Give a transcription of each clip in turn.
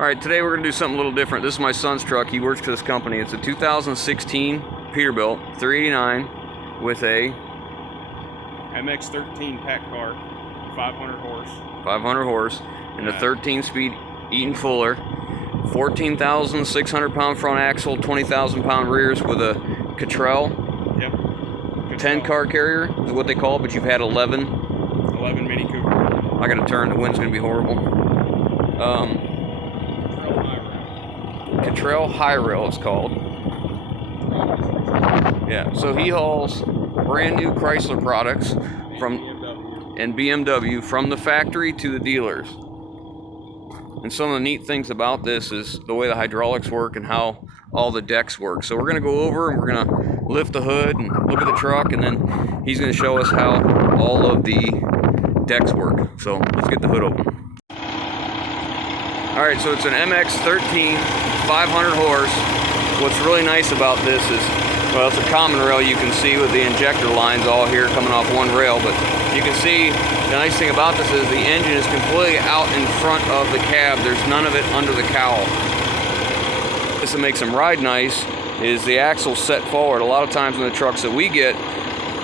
Alright, today we're going to do something a little different. This is my son's truck. He works for this company. It's a 2016 Peterbilt 389 with a MX-13 pack car, 500 horse. 500 horse and a 13-speed Eaton Fuller, 14,600 pound front axle, 20,000 pound rears with a Cottrell. Yep. 10 car carrier is what they call it, but you've had 11. 11 Mini Cooper. I gotta turn, the wind's gonna be horrible. Cottrell High Rail it's called. Yeah, so he hauls brand new Chrysler products and BMW from the factory to the dealers. And some of the neat things about this is the way the hydraulics work and how all the decks work. So we're gonna go over and we're gonna lift the hood and look at the truck, and then he's gonna show us how all of the decks work. So let's get the hood open. All right, so it's an MX-13 500 horse. What's really nice about this is, well, it's a common rail you can see with the injector lines all here coming off one rail, but you can see the nice thing about this is the engine is completely out in front of the cab. There's none of it under the cowl. This that makes them ride nice is the axle set forward. A lot of times in the trucks that we get,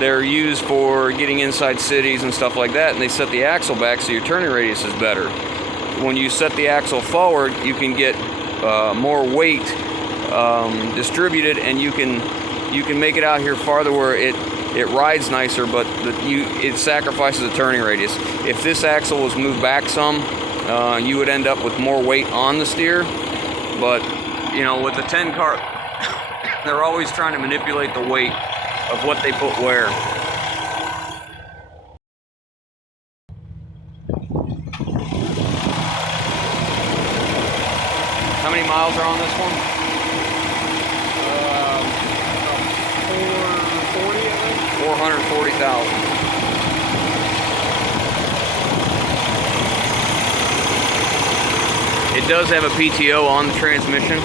they're used for getting inside cities and stuff like that, and they set the axle back so your turning radius is better. When you set the axle forward, you can get more weight distributed, and you can make it out here farther where it rides nicer, but it sacrifices the turning radius. If this axle was moved back some, you would end up with more weight on the steer. But you know, with the 10 car, they're always trying to manipulate the weight of what they put where. How many miles are on this one? 440, I think. 440,000. It does have a PTO on the transmission,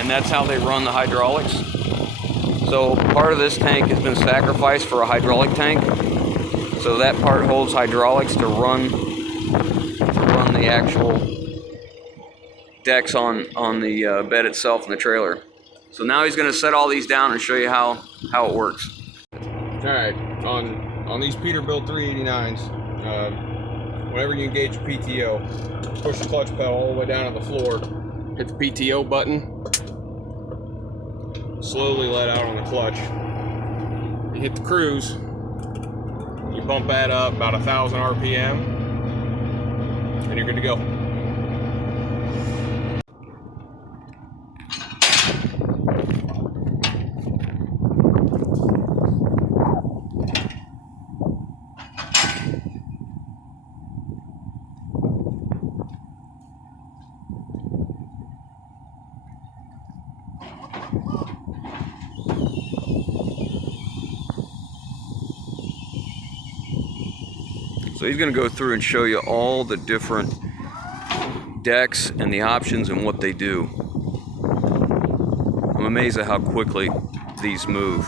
and that's how they run the hydraulics. So part of this tank has been sacrificed for a hydraulic tank. So that part holds hydraulics to run the actual decks on the bed itself in the trailer. So now he's going to set all these down and show you how it works. Alright, on these Peterbilt 389s, whenever you engage a PTO, push the clutch pedal all the way down to the floor, hit the PTO button, slowly let out on the clutch. You hit the cruise, you bump that up about 1,000 RPM, and you're good to go. So he's going to go through and show you all the different decks and the options and what they do. I'm amazed at how quickly these move.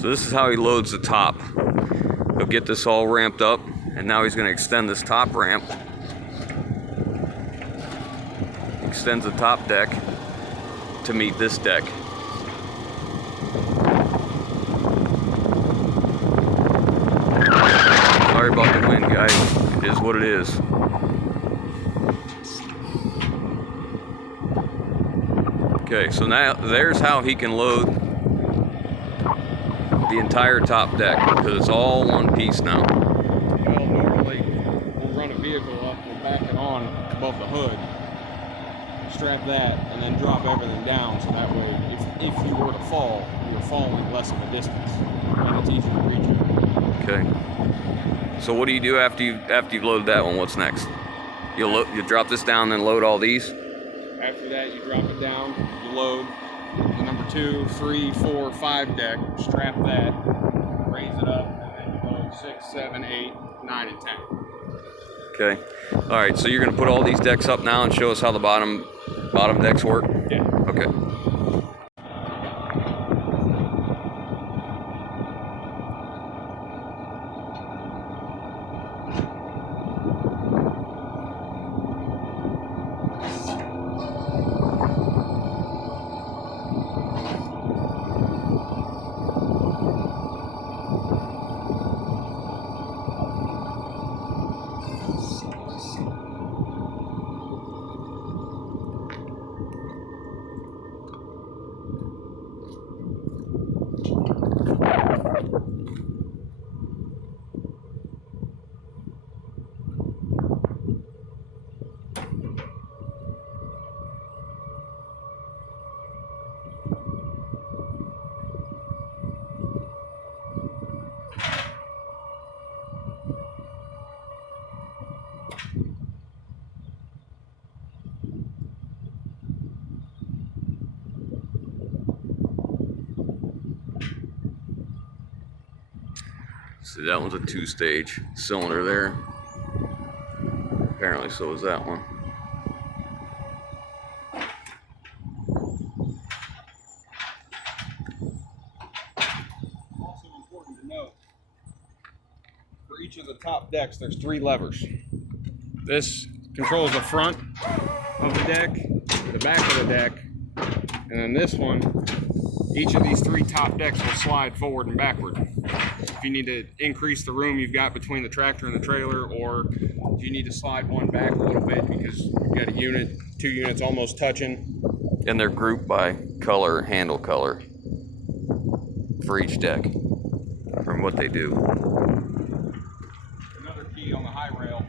So this is how he loads the top. He'll get this all ramped up, and now he's going to extend this top ramp. Extends the top deck to meet this deck. Sorry about the wind, guys. It is what it is. Okay, so now there's how he can load the entire top deck, because it's all one piece now. Well, normally we'll run a vehicle up, we'll back it on above the hood, strap that, and then drop everything down, so that way if you were to fall, you're falling less of a distance, and it's easier to reach you. Okay. So what do you do after you've loaded that one? What's next? You drop this down, then load all these? After that, you drop it down, you load the number 2, 3, 4, 5 deck, strap that, raise it up, and then you load 6, 7, 8, 9, and 10. Okay. All right. So you're gonna put all these decks up now and show us how the bottom decks work. Yeah. Okay. See, that one's a 2-stage cylinder there. Apparently, so is that one. Also important to note, for each of the top decks, there's 3 levers. This controls the front of the deck, the back of the deck, and then this one, each of these 3 top decks will slide forward and backward. If you need to increase the room you've got between the tractor and the trailer, or if you need to slide one back a little bit because you've got a unit, 2 units almost touching. And they're grouped by color, handle color for each deck from what they do. Another key on the high rail,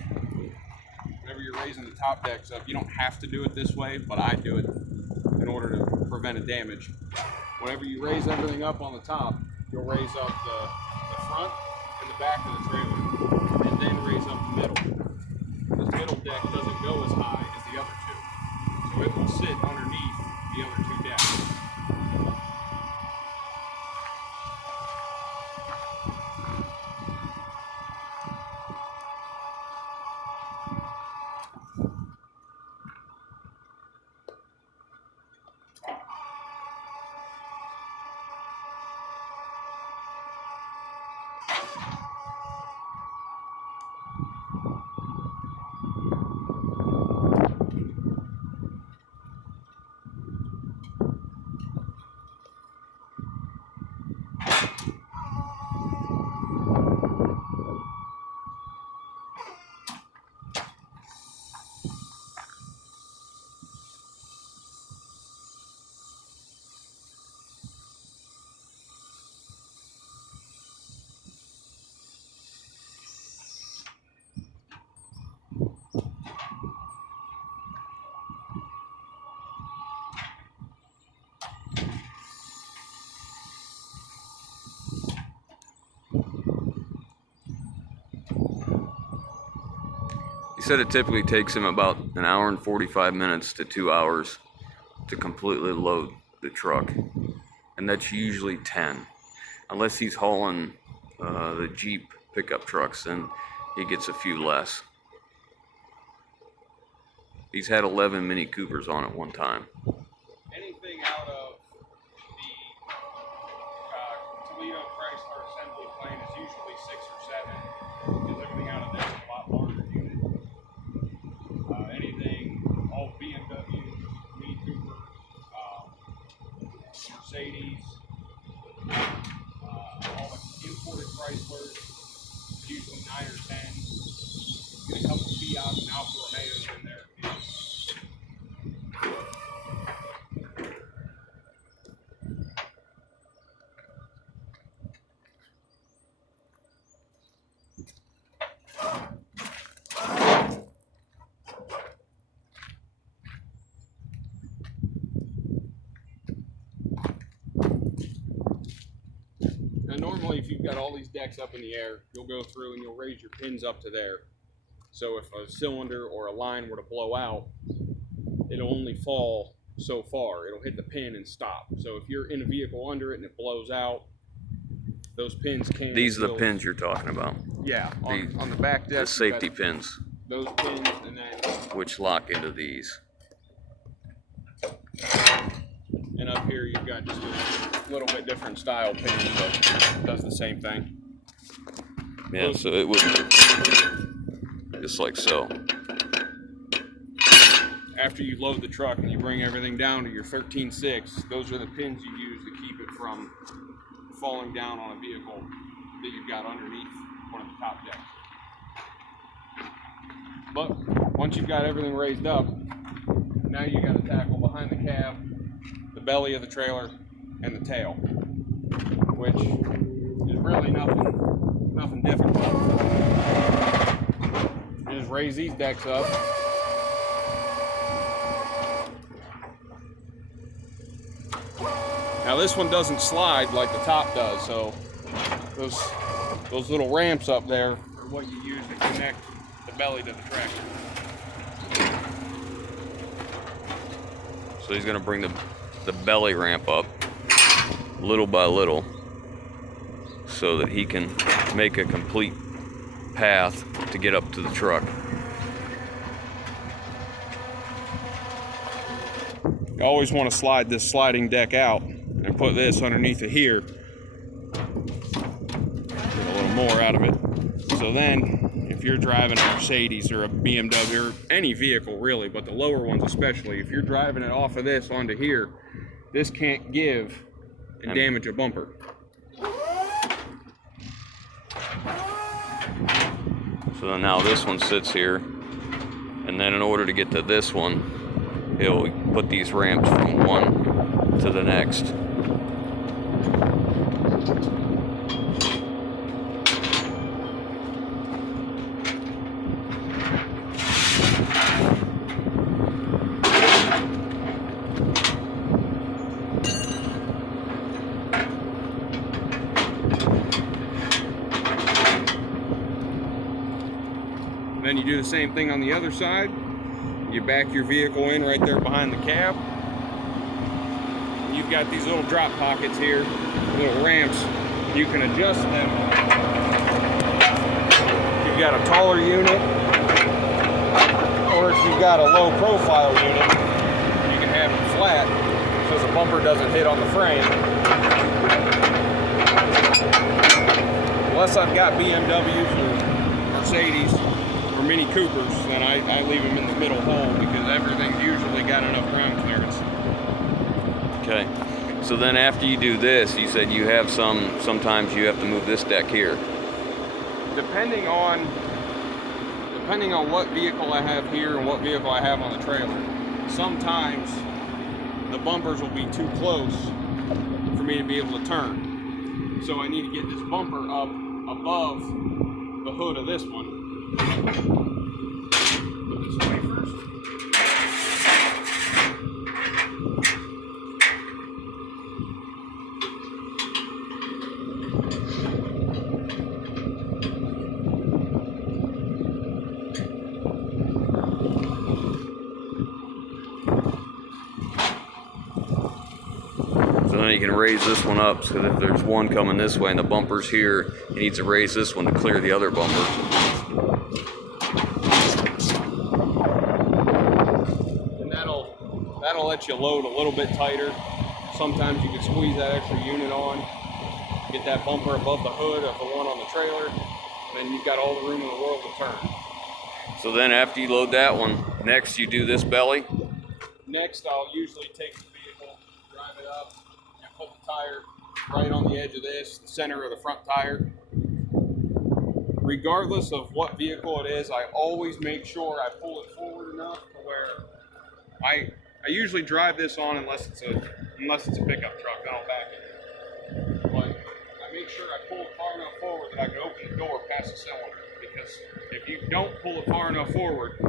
whenever you're raising the top decks up, you don't have to do it this way, but I do it in order to prevent a damage. Whenever you raise everything up on the top, you'll raise up the front and the back of the trailer, and then raise up the middle. This middle deck doesn't go as high as the other 2, so it will sit underneath the other 2 decks. He said it typically takes him about 1 hour and 45 minutes to 2 hours to completely load the truck, and that's usually 10, unless he's hauling the Jeep pickup trucks, then he gets a few less. He's had 11 Mini Coopers on at one time. Anything out of the Toledo Chrysler assembly plane is usually 6 or 7, because everything out of there is a lot larger unit. Anything, all BMW, Mini Cooper, Mercedes, all the imported Chryslers, usually 9 or 10. Get a couple Fiat and Alfa Romeos in there. Now normally if you've got all these decks up in the air, you'll go through and you'll raise your pins up to there. So if a cylinder or a line were to blow out, it'll only fall so far. It'll hit the pin and stop. So if you're in a vehicle under it and it blows out, those pins can't. These are the pins you're talking about. Yeah, on the back deck. The safety pins. those pins, and then which lock into these. And up here you've got just a little bit different style pin, but does the same thing. Yeah, so it would just like so. After you load the truck and you bring everything down to your 13.6, those are the pins you use to keep it from falling down on a vehicle that you've got underneath one of the top decks. But once you've got everything raised up, now you got to tackle behind the cab, the belly of the trailer, and the tail, which is really nothing difficult. You just raise these decks up. Now this one doesn't slide like the top does, so those little ramps up there are what you use to connect the belly to the tractor. So he's gonna bring the belly ramp up little by little so that he can make a complete path to get up to the truck. You always want to slide this sliding deck out and put this underneath it here. Get a little more out of it. So then, if you're driving a Mercedes or a BMW or any vehicle really, but the lower ones especially, if you're driving it off of this onto here, this can't give and damage a bumper. So now this one sits here, and then in order to get to this one, he'll put these ramps from one to the next. Then you do the same thing on the other side. You back your vehicle in right there behind the cab. You've got these little drop pockets here, little ramps. You can adjust them. You've got a taller unit, or if you've got a low profile unit, you can have it flat so the bumper doesn't hit on the frame. Unless I've got BMWs or Mercedes or Mini Coopers, then I leave them in the middle hole because everything's usually got enough ground clearance. Okay, so then after you do this, you said you have sometimes you have to move this deck here. Depending on what vehicle I have here and what vehicle I have on the trailer, sometimes the bumpers will be too close for me to be able to turn. So I need to get this bumper up above the hood of this one. Put this away first. So then you can raise this one up, so that if there's one coming this way and the bumper's here, he needs to raise this one to clear the other bumper. And that'll let you load a little bit tighter. Sometimes you can squeeze that extra unit on, get that bumper above the hood of the one on the trailer, and then you've got all the room in the world to turn. So then after you load that one, next you do this belly. Next, I'll usually take the vehicle, drive it up, and put the tire right on the edge of this, the center of the front tire. Regardless of what vehicle it is, I always make sure I pull it forward enough to where I usually drive this on unless it's a pickup truck, then I'll back it. But I make sure I pull it far enough forward that I can open the door past the cylinder. Because if you don't pull it far enough forward,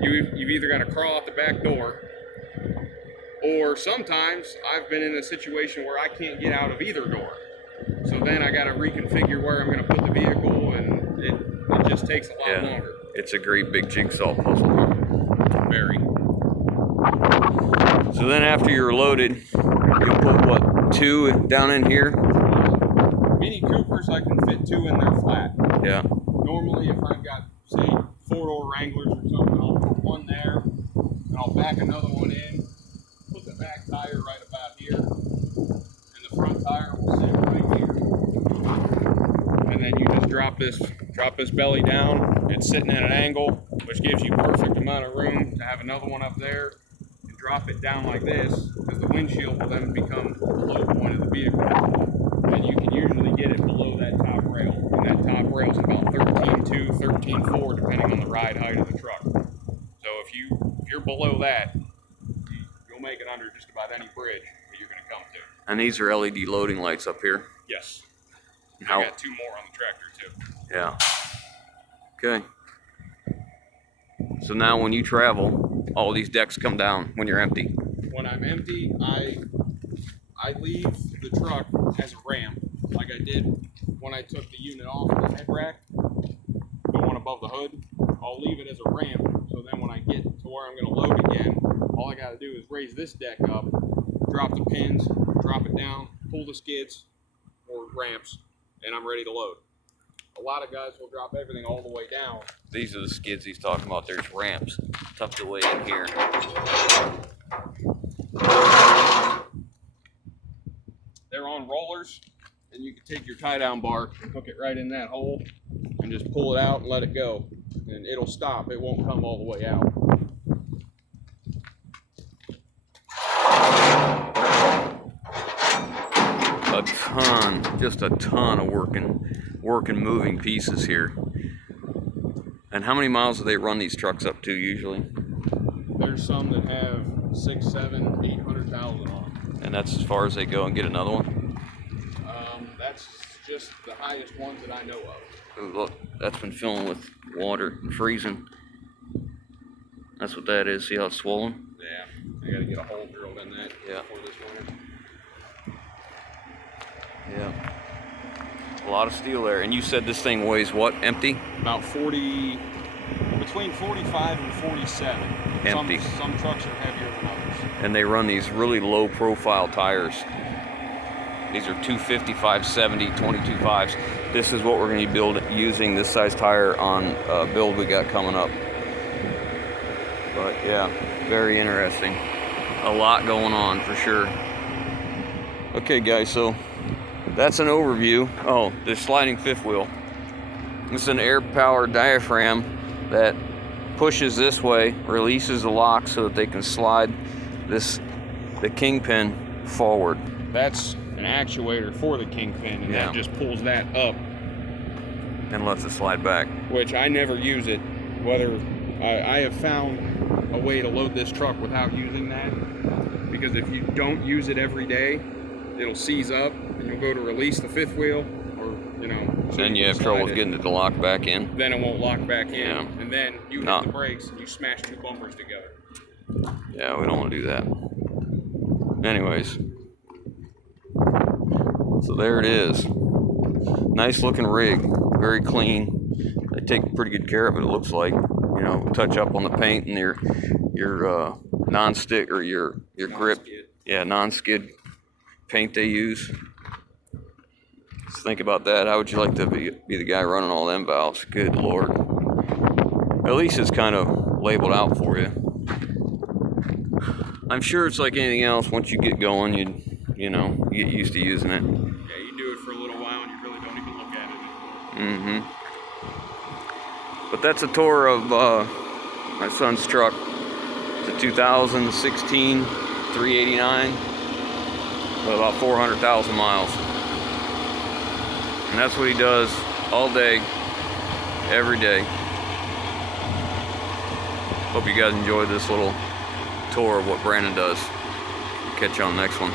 you've either got to crawl out the back door, or sometimes I've been in a situation where I can't get out of either door. So then I got to reconfigure where I'm going to put the vehicle, and it just takes a lot longer. It's a great big jigsaw puzzle, huh? Very. So then after you're loaded, you'll put what, 2 down in here? Mini Coopers, I can fit 2 in there flat. Yeah. Normally, if I've got, say, 4-door Wranglers or something, I'll put one there, and I'll back another one in, put the back tire right about here, and the front tire will sit right here. And then you just drop this belly down. It's sitting at an angle, which gives you perfect amount of room to have another one up there, and drop it down like this, because the windshield will then become the low point of the vehicle. And you can usually get it below that top rail. And that top rail is about 13.2, 13.4, depending on the ride height of the truck. So if you're below that, you'll make it under just about any bridge that you're going to come to. And these are LED loading lights up here. Yes. How? I got 2 more on the tractor too. Yeah. Okay. So now when you travel, all these decks come down when you're empty. When I'm empty, I leave the truck as a ramp, like I did when I took the unit off the head rack, the one above the hood. I'll leave it as a ramp, so then when I get to where I'm going to load again, all I got to do is raise this deck up, drop the pins, drop it down, pull the skids or ramps, and I'm ready to load. A lot of guys will drop everything all the way down. These are the skids he's talking about. There's ramps tucked away in here. They're on rollers, and you can take your tie-down bar and hook it right in that hole and just pull it out and let it go. And it'll stop. It won't come all the way out. A ton, just a ton of working moving pieces here. And how many miles do they run these trucks up to usually? There's some that have 6, 7, 800,000 on them. And that's as far as they go and get another one? That's just the highest ones that I know of. Ooh, look, that's been filling with water and freezing. That's what that is. See how it's swollen? Yeah, I gotta get a hole drilled in that before this winter. Yeah. A lot of steel there. And you said this thing weighs what, empty? About 40, between 45 and 47. Empty. Some trucks are heavier than others. And they run these really low profile tires. These are 250, 570, 22.5s. This is what we're going to be using this size tire on a build we got coming up. But yeah, very interesting. A lot going on for sure. Okay guys, so that's an overview. Oh, the sliding fifth wheel. This is an air-powered diaphragm that pushes this way, releases the lock so that they can slide the kingpin forward. That's an actuator for the kingpin, and that just pulls that up and lets it slide back. Which I never use it. Whether I have found a way to load this truck without using that, because if you don't use it every day, it'll seize up, and you'll go to release the fifth wheel, or then you have trouble getting it to lock back in. Then it won't lock back in, and then you hit the brakes and you smash 2 bumpers together. Yeah, we don't want to do that. Anyways, so there it is. Nice looking rig, very clean. They take pretty good care of it. It looks like, touch up on the paint and your non-stick or your grip, non-skid paint they use. Just think about that. How would you like to be the guy running all them valves? Good Lord. At least it's kind of labeled out for you. I'm sure it's like anything else. Once you get going, you get used to using it. Yeah, you do it for a little while and you really don't even look at it anymore. But that's a tour of my son's truck. It's a 2016 389 with about 400,000 miles. And that's what he does all day, every day. Hope you guys enjoyed this little tour of what Brandon does. Catch you on the next one.